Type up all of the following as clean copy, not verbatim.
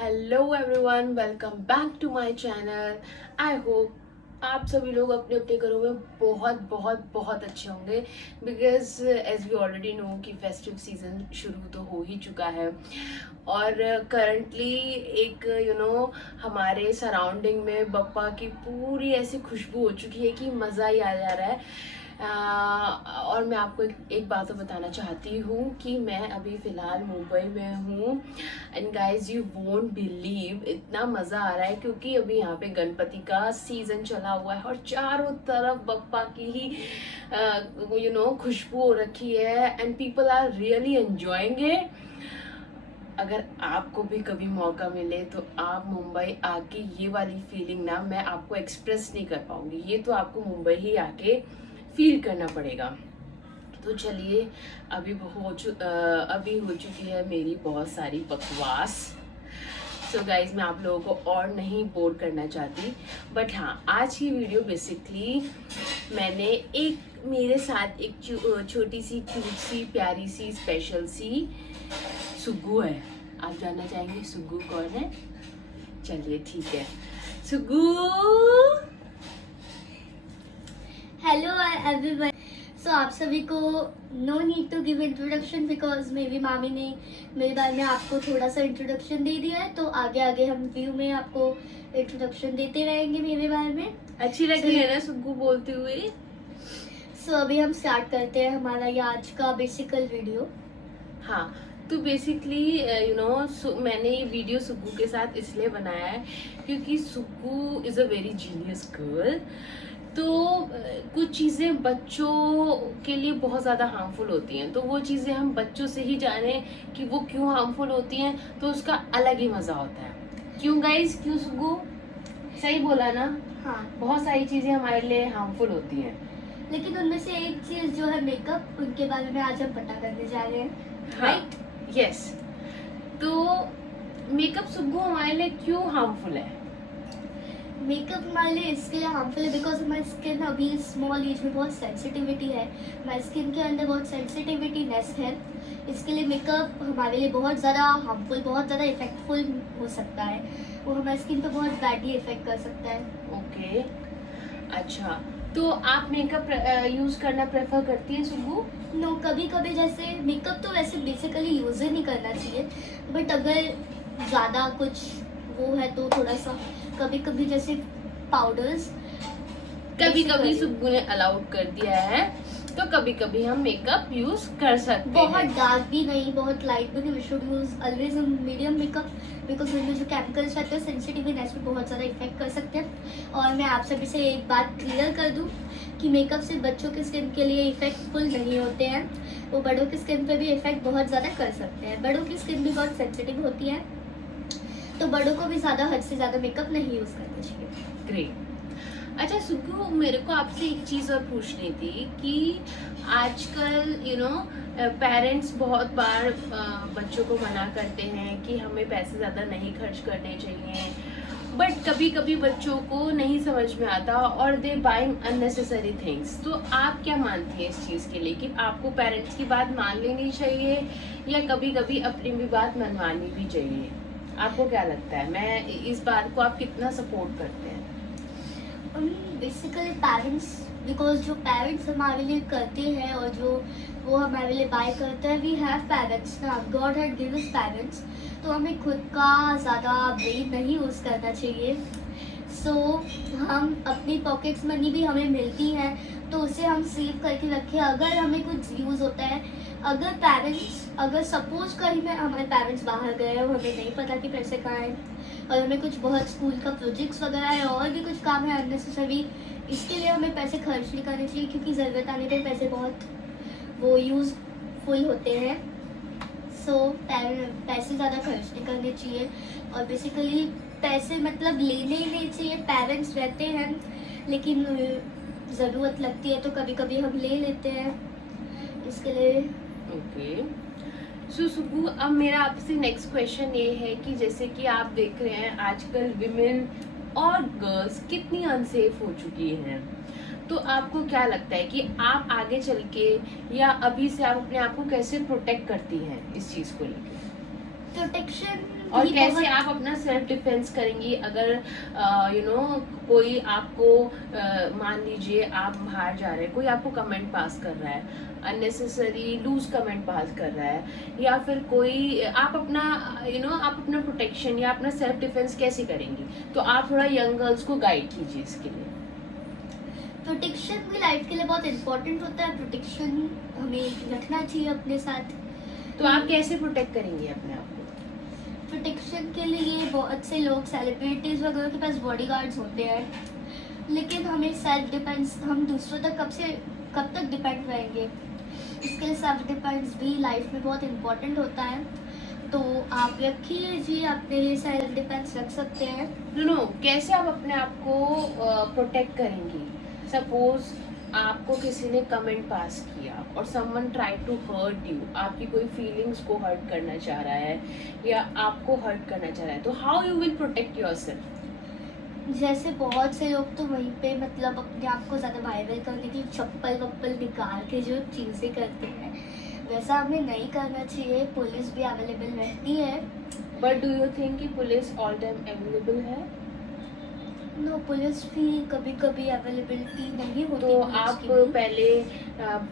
Hello everyone, welcome back to my channel. I hope आप सभी लोग अपने अपने घरों में बहुत बहुत बहुत अच्छे होंगे, because as we already know कि फेस्टिव सीजन शुरू तो हो ही चुका है। और करंटली एक हमारे सराउंडिंग में बप्पा की पूरी ऐसी खुशबू हो चुकी है कि मज़ा ही आ जा रहा है। और मैं आपको एक बात तो बताना चाहती हूँ कि मैं अभी फ़िलहाल मुंबई में हूँ। And guys you won't believe, इतना मज़ा आ रहा है क्योंकि अभी यहाँ पे गणपति का सीज़न चला हुआ है और चारों तरफ बप्पा की ही खुशबू हो रखी है and people are really enjoying it. अगर आपको भी कभी मौका मिले तो आप मुंबई आके ये वाली फीलिंग ना मैं आपको एक्सप्रेस नहीं कर पाऊंगी, ये तो आपको मुंबई ही आके फील करना पड़ेगा। तो चलिए, अभी हो चुकी है मेरी बहुत सारी बकवास। सो गाइज, मैं आप लोगों को और नहीं बोर करना चाहती, बट हाँ, आज की वीडियो बेसिकली मैंने एक मेरे साथ एक छोटी सी क्यूट सी प्यारी सी स्पेशल सी सुग्गू है। आप जानना चाहेंगे सुग्गू कौन है? चलिए ठीक है, सुग्गू। Hello everyone. सो आप सभी को no need to give introduction because मेरी मामी ने मेरे बारे में आपको थोड़ा सा इंट्रोडक्शन दे दिया है, तो आगे आगे हम व्यू में आपको इंट्रोडक्शन देते रहेंगे मेरे बारे में। अच्छी लगी है ना सुग्गू बोलते हुए? सो अभी हम स्टार्ट करते हैं हमारा ये आज का बेसिकल वीडियो। हाँ, तो बेसिकली मैंने ये वीडियो सुग्गू के साथ इसलिए बनाया है क्योंकि Suggu is a very genius girl. तो कुछ चीज़ें बच्चों के लिए बहुत ज़्यादा हार्मफुल होती हैं, तो वो चीज़ें हम बच्चों से ही जानें कि वो क्यों हार्मफुल होती हैं, तो उसका अलग ही मज़ा होता है। क्यों गाइज, क्यों सुग्गू? सही बोला ना? हाँ, बहुत सारी चीज़ें हमारे लिए हार्मफुल होती हैं, लेकिन उनमें से एक चीज़ जो है मेकअप, उनके बारे में आज हम पता करने जा रहे हैं। राइट? यस। तो मेकअप सुग्गू हमारे लिए क्यों हार्मफुल है? मेकअप हमारे लिए इसके लिए हार्मफुल है बिकॉज हमारी स्किन अभी स्मॉल एज में बहुत सेंसिटिविटी है, हमारी स्किन के अंदर बहुत सेंसिटिविटीनेस है। इसके लिए मेकअप हमारे लिए बहुत ज़्यादा हार्मफुल, बहुत ज़्यादा इफेक्टफुल हो सकता है। वो हमारी स्किन पे बहुत बैडली इफेक्ट कर सकता है। ओके, अच्छा, तो आप मेकअप यूज़ करना प्रेफर करती हैं सुग्गू? नो, कभी कभी जैसे मेकअप तो वैसे बेसिकली यूज़ ही नहीं करना चाहिए, बट अगर ज़्यादा कुछ वो है तो थोड़ा सा कभी कभी जैसे पाउडर्स कभी कभी सुग्गू ने अलाउड कर दिया है, तो कभी कभी हम मेकअप यूज कर सकते बहुत हैं। डार्क भी नहीं, बहुत लाइट भी नहीं। We should use always medium makeup because उनमें जो केमिकल्स रहते हैं सेंसिटिवनेस पे बहुत ज़्यादा इफेक्ट कर सकते हैं। और मैं आप सभी से एक बात क्लियर कर दूं कि मेकअप सिर्फ बच्चों की स्किन के लिए इफेक्टफुल नहीं होते हैं, वो बड़ों की स्किन पे भी इफेक्ट बहुत ज़्यादा कर सकते हैं। बड़ों की स्किन भी बहुत सेंसिटिव होती है, तो बड़ों को भी ज़्यादा हद से ज़्यादा मेकअप नहीं यूज़ करना चाहिए। ग्रेट। अच्छा सुग्गू, मेरे को आपसे एक चीज़ और पूछनी थी कि आजकल पेरेंट्स बहुत बार बच्चों को मना करते हैं कि हमें पैसे ज़्यादा नहीं खर्च करने चाहिए, बट कभी कभी बच्चों को नहीं समझ में आता और दे बाइंग अननेसेसरी थिंग्स। तो आप क्या मानती हैं इस चीज़ के लिए कि आपको पेरेंट्स की बात मान लेनी चाहिए या कभी कभी अपनी भी बात मनवानी भी चाहिए? आपको क्या लगता है, मैं इस बात को आप कितना सपोर्ट करते हैं? बेसिकली पेरेंट्स, बिकॉज जो पेरेंट्स हमारे लिए करते हैं और जो वो हमारे लिए बाय करते हैं, वी हैव पेरेंट्स ना, God had give us parents, तो हमें खुद का ज़्यादा ब्रेन नहीं यूज़ करना चाहिए। सो हम अपनी पॉकेट्स मनी भी हमें मिलती है तो उसे हम सेव करके रखें। अगर हमें कुछ यूज़ होता है, अगर सपोज कहीं में हमारे पेरेंट्स बाहर गए और हमें नहीं पता कि पैसे कहाँ हैं और हमें कुछ बहुत स्कूल का प्रोजेक्ट्स वगैरह है और भी कुछ काम है अननेसेसरी, इसके लिए हमें पैसे खर्च नहीं करने चाहिए क्योंकि ज़रूरत आने पर पैसे बहुत वो यूज़फुल होते हैं। सो पैसे ज़्यादा खर्च नहीं करने चाहिए और बेसिकली पैसे मतलब लेने ही नहीं चाहिए। पेरेंट्स रहते हैं लेकिन ज़रूरत लगती है तो कभी कभी हम ले लेते हैं, इसके लिए। ओके, सो सुग्गू, अब मेरा आपसे नेक्स्ट क्वेश्चन ये है कि जैसे कि आप देख रहे हैं आजकल विमेन और गर्ल्स कितनी अनसेफ हो चुकी हैं, तो आपको क्या लगता है कि आप आगे चल के या अभी से आप अपने आप को कैसे प्रोटेक्ट करती हैं इस चीज़ को लेकर? प्रोटेक्शन और ये कैसे बहुत- आप अपना सेल्फ डिफेंस करेंगी अगर कोई आपको मान लीजिए आप बाहर जा रहे हैं, कोई आपको कमेंट पास कर रहा है, अननेसेसरी लूज कमेंट पास कर रहा है, या फिर कोई आप अपना आप अपना प्रोटेक्शन या अपना सेल्फ डिफेंस कैसे करेंगी? तो आप थोड़ा यंग गर्ल्स को गाइड कीजिए इसके लिए। प्रोटेक्शन भी लाइफ के लिए बहुत इम्पोर्टेंट होता है। प्रोटेक्शन हमें रखना चाहिए अपने साथ। तो आप कैसे प्रोटेक्ट करेंगी अपने आप को? प्रोटेक्शन के लिए बहुत से लोग, सेलिब्रिटीज वगैरह के पास बॉडीगार्ड्स होते हैं, लेकिन हमें सेल्फ डिपेंस, हम दूसरों तक कब तक डिपेंड रहेंगे? इसके लिए सेल्फ डिपेंस भी लाइफ में बहुत इम्पोर्टेंट होता है। तो आप रखिए जी, अपने लिए सेल्फ डिपेंस रख सकते हैं। नो, कैसे आप अपने आप को प्रोटेक्ट करेंगी? सपोज आपको किसी ने कमेंट पास किया और someone try to hurt you, आपकी कोई फीलिंग्स को हर्ट करना चाह रहा है या आपको हर्ट करना चाह रहा है, तो how you will protect yourself? जैसे बहुत से लोग तो वहीं पे मतलब अपने आप को ज़्यादा वायरल करने की चप्पल वप्पल निकाल के जो चीज़ें करते हैं, वैसा हमें नहीं करना चाहिए। पुलिस भी अवेलेबल रहती है। बट डू यू थिंक कि पुलिस ऑल टाइम अवेलेबल है? नो, पुलिस भी कभी कभी अवेलेबिलिटी नहीं होती। तो पुलिस आप की भी। पहले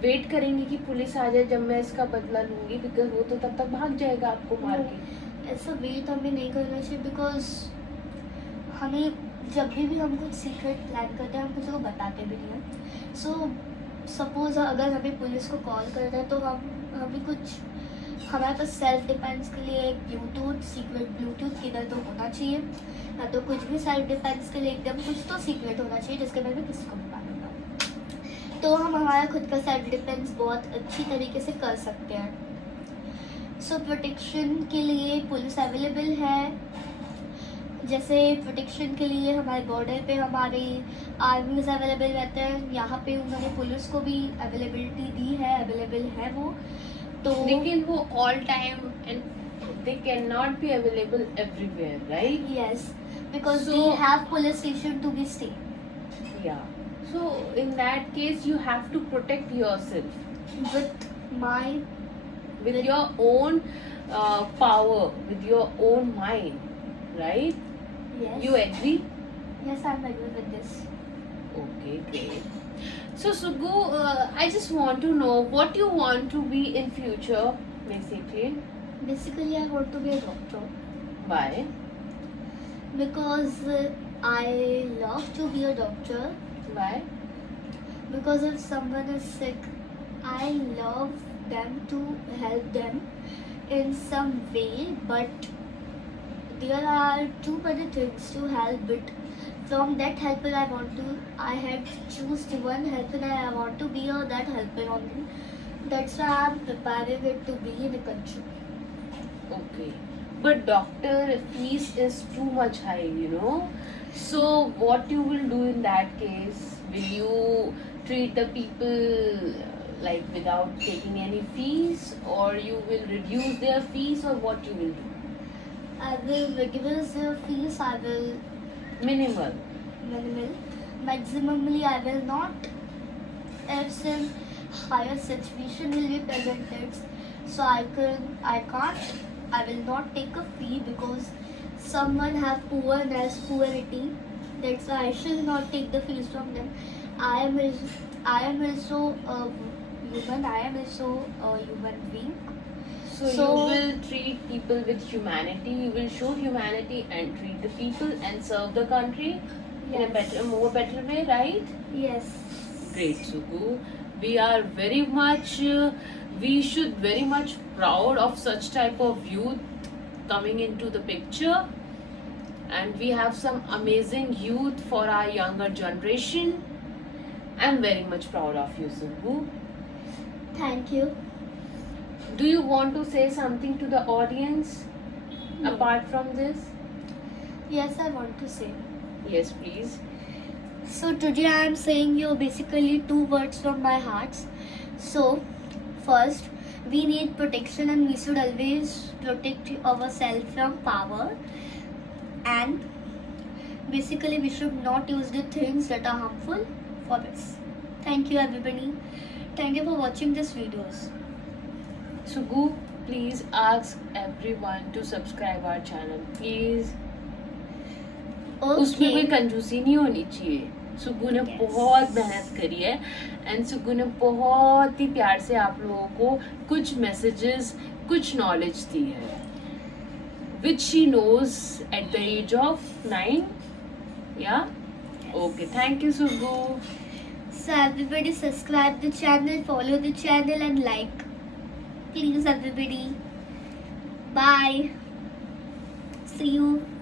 वेट करेंगी कि पुलिस आ जाए जब मैं इसका बदला लूंगी, बिकॉज वो तो तब तक भाग जाएगा आपको मार के। ऐसा वेट हमें नहीं करना चाहिए, बिकॉज हमें जब भी हम कुछ सीक्रेट प्लान करते हैं, हम किसी को बताते भी नहीं हैं। सो सपोज अगर हमें पुलिस को कॉल करना है, तो हमें कुछ, हमारे पास सेल्फ डिफेंस के लिए एक ब्लूटूथ, सीक्रेट ब्लूटूथ किधर तो होना चाहिए, या तो कुछ भी सेल्फ डिफेंस के लिए एकदम कुछ तो सीक्रेट होना चाहिए जिसके बारे में किसी को भी मालूम ना हो। तो हम हमारा खुद का सेल्फ डिफेंस बहुत अच्छी तरीके से कर सकते हैं। सो प्रोटेक्शन के लिए पुलिस अवेलेबल है। जैसे प्रोटेक्शन के लिए हमारे बॉर्डर पे हमारी आर्मीज अवेलेबल रहते हैं, यहाँ पे उन्होंने पुलिस को भी अवेलेबिलिटी दी है, अवेलेबल है वो। तो लेकिन वो all time and they can not be available everywhere, right? Yes, because So- we have police station to be stay. Yeah. So in that case, you have to protect yourself with my with your own power, with your own mind, right? Yes You agree? Yes, I am agree with this. Okay, great. So Sugu, I just want to know what you want to be in future, basically. Basically I want to be a doctor, Why? Because I love to be a doctor. Why? Because if someone is sick, I love them to help them in some way, but there are too many things to help. But from that helper, I had choose one helper and I want to be that helper only. That's why I'm preparing it to be in the country. Okay. But doctor fees is too much high, you know. So what you will do in that case? Will you treat the people like without taking any fees, or you will reduce their fees, or what you will do? I will reduce the fees. I will Minimal. minimal. Maximally, I will not. If some higher situation will be presented, so I can't. I will not take a fee because someone have poorness, poverty. That's why I should not take the fees from them. I am also a human. I am also a human being. So, So- you will treat people with humanity. You will show humanity and treat the people and serve the country in a Yes. better way, right? Yes. Great, Sugu. We are very much, we should very much proud of such type of youth coming into the picture, and we have some amazing youth for our younger generation. I'm very much proud of you, Sugu. Thank you. Do you want to say something to the audience No. apart from this? Yes, I want to say. Yes, please. So today I am saying you basically two words from my heart. So first, we need protection and we should always protect ourselves from power. And basically we should not use the things that are harmful for us. Thank you everybody. Thank you for watching this videos. Sugu, please ask everyone to subscribe our channel, please. उसमें कोई Okay. कंजूसी नहीं होनी चाहिए. सुग्गू ने Yes. बहुत मेहनत करी है एंड सुग्गू ने बहुत ही प्यार से आप लोगों को कुछ मैसेजेस, कुछ नॉलेज दी है which she knows at the age of 9. Yeah? Okay, thank you Sugu. So everybody subscribe the channel, follow the channel and like. Please everybody. Bye. See you.